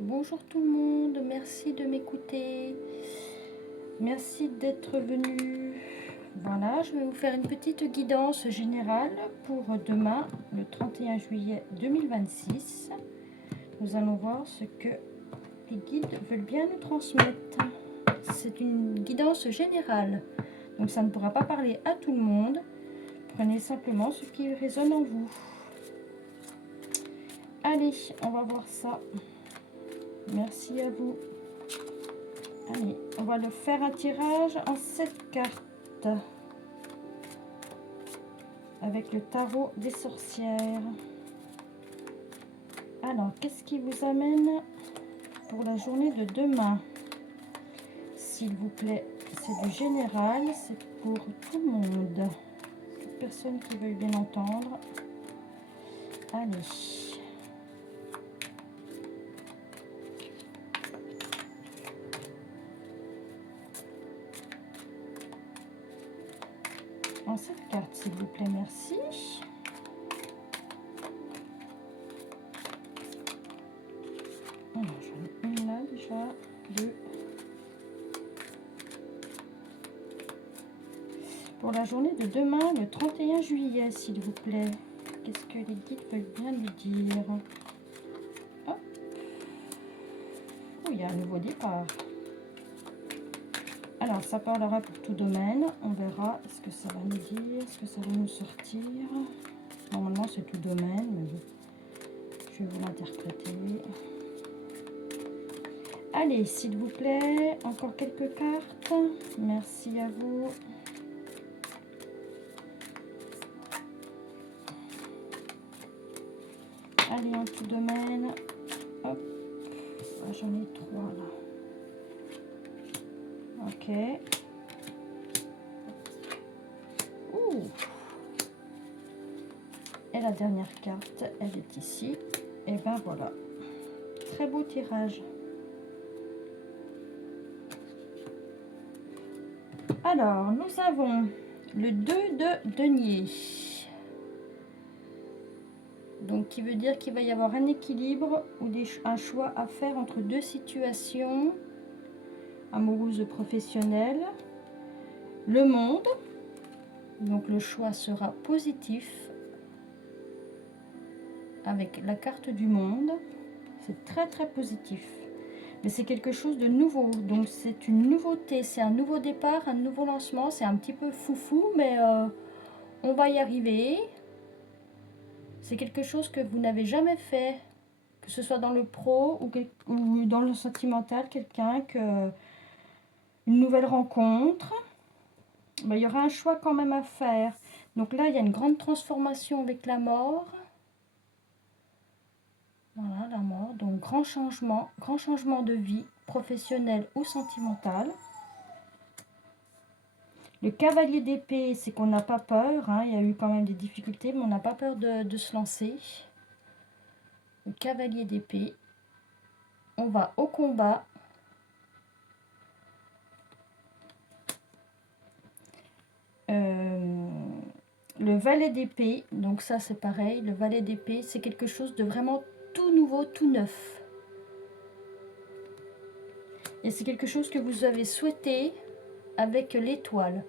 Bonjour tout le monde, merci de m'écouter, merci d'être venu. Voilà, je vais vous faire une petite guidance générale pour demain, le 31 juillet 2026. Nous allons voir ce que les guides veulent bien nous transmettre. C'est une guidance générale, donc ça ne pourra pas parler à tout le monde. Prenez simplement ce qui résonne en vous. Allez, on va voir ça. Merci à vous. Allez, on va le faire un tirage en 7 cartes avec le tarot des sorcières. Alors, qu'est-ce qui vous amène pour la journée de demain? S'il vous plaît, c'est du général, c'est pour tout le monde. Toute personne qui veuille bien entendre. Allez. En cette carte, s'il vous plaît, merci. Alors, j'en ai une là déjà, deux. Pour la journée de demain, le 31 juillet, s'il vous plaît. Qu'est-ce que les guides veulent bien nous dire? Hop. Oh, il y a un nouveau départ. Alors, ça parlera pour tout domaine. On verra ce que ça va nous dire, ce que ça va nous sortir. Normalement, c'est tout domaine, mais je vais vous l'interpréter. Allez, s'il vous plaît, encore quelques cartes. Merci à vous. Allez, en tout domaine. Hop. Ah, j'en ai 3 là. Ok. Ouh. Et la dernière carte, elle est ici. Et ben voilà. Très beau tirage. Alors, nous avons le 2 de denier. Donc, qui veut dire qu'il va y avoir un équilibre ou un choix à faire entre deux situations amoureuses ou professionnelles. Le monde. Donc, le choix sera positif avec la carte du monde. C'est très, très positif. Mais c'est quelque chose de nouveau. Donc, c'est une nouveauté. C'est un nouveau départ, un nouveau lancement. C'est un petit peu foufou, mais on va y arriver. C'est quelque chose que vous n'avez jamais fait, que ce soit dans le pro ou dans le sentimental, une nouvelle rencontre. Ben, il y aura un choix quand même à faire. Donc là, il y a une grande transformation avec la mort. Voilà, la mort. Donc grand changement de vie, professionnel ou sentimental. Le cavalier d'épée, c'est qu'on n'a pas peur. Hein. Il y a eu quand même des difficultés, mais on n'a pas peur de se lancer. Le cavalier d'épée. On va au combat. Le valet d'épée, donc ça c'est pareil. Le valet d'épée, c'est quelque chose de vraiment tout nouveau, tout neuf. Et c'est quelque chose que vous avez souhaité avec l'étoile.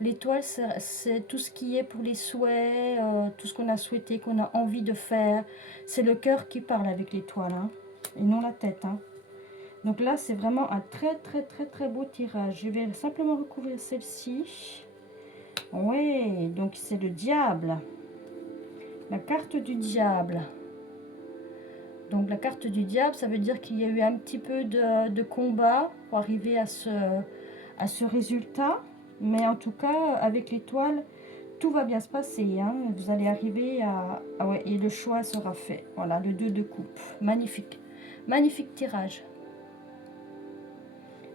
L'étoile, c'est tout ce qui est pour les souhaits, tout ce qu'on a souhaité, qu'on a envie de faire. C'est le cœur qui parle avec l'étoile, hein, et non la tête. Hein. Donc là, c'est vraiment un très, très, très, très beau tirage. Je vais simplement recouvrir celle-ci. Oui, donc c'est le diable. La carte du diable. Donc la carte du diable, ça veut dire qu'il y a eu un petit peu de combat pour arriver à ce résultat. Mais en tout cas, avec l'étoile, tout va bien se passer. Hein. Vous allez arriver à... Ah ouais, et le choix sera fait. Voilà, le 2 de coupe. Magnifique. Magnifique tirage.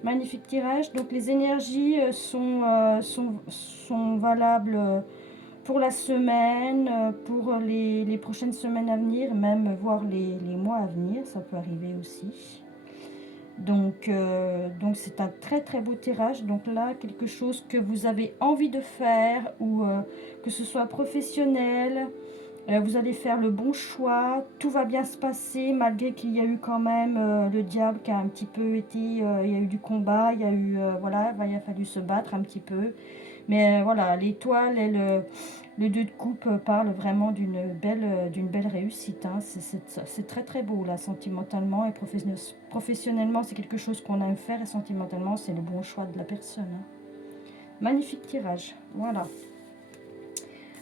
Magnifique tirage. Donc les énergies sont valables pour la semaine, pour les prochaines semaines à venir, même voire les mois à venir. Ça peut arriver aussi. Donc c'est un très très beau tirage. Donc là, quelque chose que vous avez envie de faire ou que ce soit professionnel, Vous allez faire le bon choix, tout va bien se passer malgré qu'il y a eu quand même le diable qui a un petit peu été, il y a eu du combat, il y a eu, voilà, il a fallu se battre un petit peu. Mais voilà, l'étoile et le 2 de coupe parle vraiment d'une belle réussite. Hein. C'est très très beau là, sentimentalement et professionnellement, c'est quelque chose qu'on aime faire et sentimentalement, c'est le bon choix de la personne. Hein. Magnifique tirage, voilà.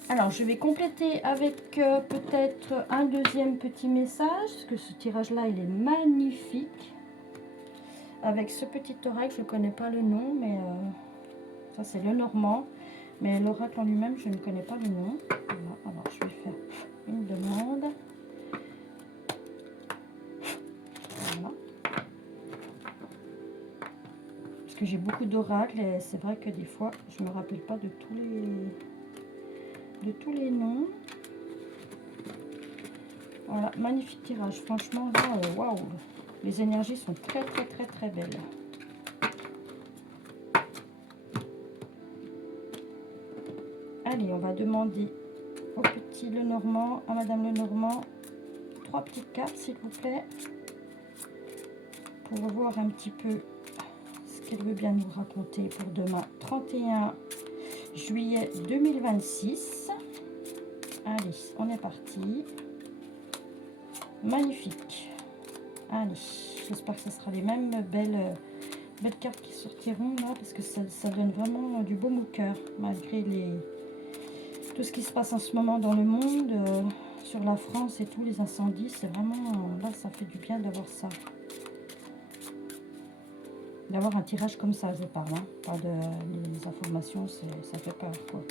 Alors, je vais compléter avec peut-être un deuxième petit message, parce que ce tirage-là, il est magnifique. Avec ce petit oracle, je ne connais pas le nom, mais ça, c'est le normand. Mais l'oracle en lui-même, je ne connais pas le nom. Voilà, alors, je vais faire une demande. Voilà. Parce que j'ai beaucoup d'oracles et c'est vrai que des fois, je ne me rappelle pas de tous les noms. Voilà, magnifique tirage. Franchement, là, waouh, les énergies sont très, très, très, très belles. Allez, on va demander au petit Lenormand, à Madame Lenormand, 3 petites cartes, s'il vous plaît, pour voir un petit peu ce qu'elle veut bien nous raconter pour demain, 31 juillet 2026. Allez, on est parti. Magnifique. Allez, j'espère que ce sera les mêmes belles cartes qui sortiront là, parce que ça donne vraiment du baume au cœur, malgré tout ce qui se passe en ce moment dans le monde, sur la France et tous les incendies. C'est vraiment, là, ça fait du bien d'avoir ça. D'avoir un tirage comme ça, je parle, hein. Pas les informations, ça fait peur, quoi.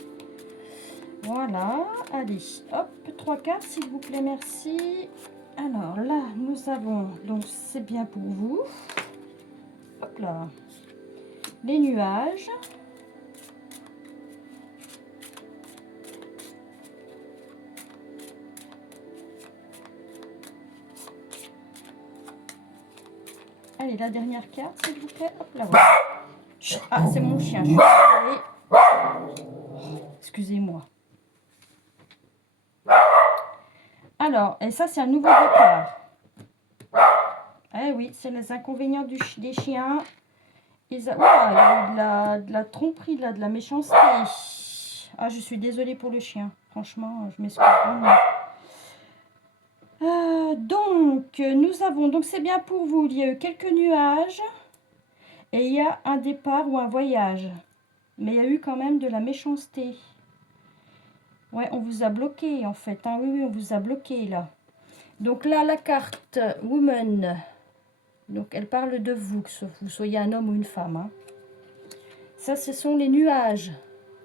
Voilà, allez, hop, 3 cartes, s'il vous plaît, merci. Alors là, nous avons, donc c'est bien pour vous. Hop là, les nuages. Allez, la dernière carte, s'il vous plaît. Hop là, voilà. Ah, c'est mon chien, je suis désolée. Excusez-moi. Alors, et ça, c'est un nouveau départ. Eh oui, c'est les inconvénients des chiens. Oula, il y a eu de la tromperie, là, de la méchanceté. Ah, je suis désolée pour le chien. Franchement, je m'excuse. Donc, nous avons... Donc, c'est bien pour vous. Il y a eu quelques nuages. Et il y a un départ ou un voyage. Mais il y a eu quand même de la méchanceté. Ouais, on vous a bloqué, en fait. Hein. Oui, on vous a bloqué, là. Donc là, la carte Woman... Donc, elle parle de vous, que vous soyez un homme ou une femme. Hein. Ça, ce sont les nuages.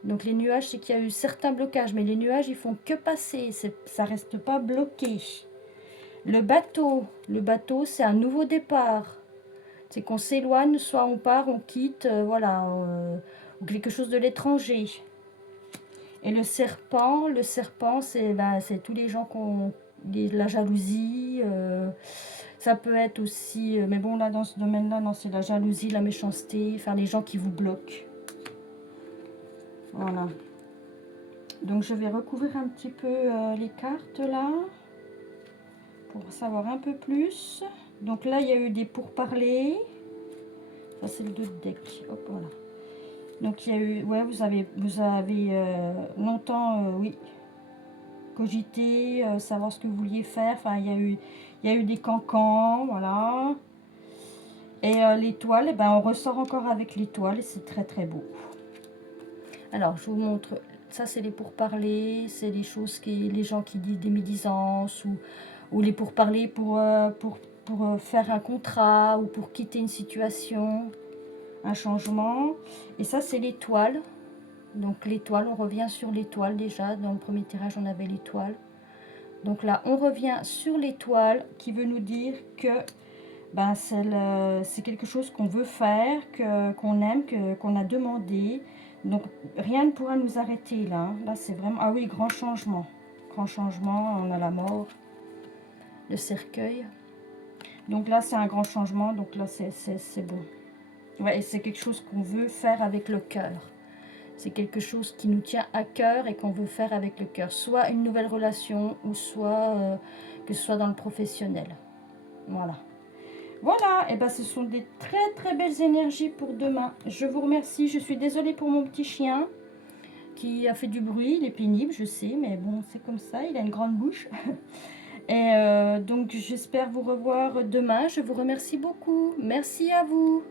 Donc, les nuages, c'est qu'il y a eu certains blocages. Mais les nuages, ils font que passer. Ça ne reste pas bloqué. Le bateau, c'est un nouveau départ. C'est qu'on s'éloigne, soit on part, on quitte, voilà, ou quelque chose de l'étranger. Et le serpent, c'est tous les gens qui ont la jalousie... ça peut être aussi, mais bon là dans ce domaine-là, non, c'est la jalousie, la méchanceté, enfin les gens qui vous bloquent. Voilà. Donc je vais recouvrir un petit peu les cartes là, pour savoir un peu plus. Donc là il y a eu des pourparlers. Ça c'est le 2 de deck. Hop voilà. Donc il y a eu, ouais vous avez longtemps, oui, cogité, savoir ce que vous vouliez faire. Enfin il y a eu des cancans, voilà. Et l'étoile, eh ben, on ressort encore avec l'étoile et c'est très très beau. Alors, je vous montre, ça c'est les pourparlers, c'est les choses les gens qui disent des médisances ou les pourparlers pour faire un contrat ou pour quitter une situation, un changement. Et ça c'est l'étoile. Donc l'étoile, on revient sur l'étoile déjà. Dans le premier tirage, on avait l'étoile. Donc là, on revient sur l'étoile qui veut nous dire que ben, c'est quelque chose qu'on veut faire, qu'on aime, qu'on a demandé. Donc, rien ne pourra nous arrêter là. Là, c'est vraiment... Ah oui, grand changement. Grand changement, on a la mort, le cercueil. Donc là, c'est un grand changement. Donc là, c'est bon. Ouais, et c'est quelque chose qu'on veut faire avec le cœur. C'est quelque chose qui nous tient à cœur et qu'on veut faire avec le cœur. Soit une nouvelle relation ou soit que ce soit dans le professionnel. Voilà. Voilà, et ben ce sont des très très belles énergies pour demain. Je vous remercie, je suis désolée pour mon petit chien qui a fait du bruit, il est pénible, je sais, mais bon, c'est comme ça, il a une grande bouche. Et donc j'espère vous revoir demain, je vous remercie beaucoup. Merci à vous.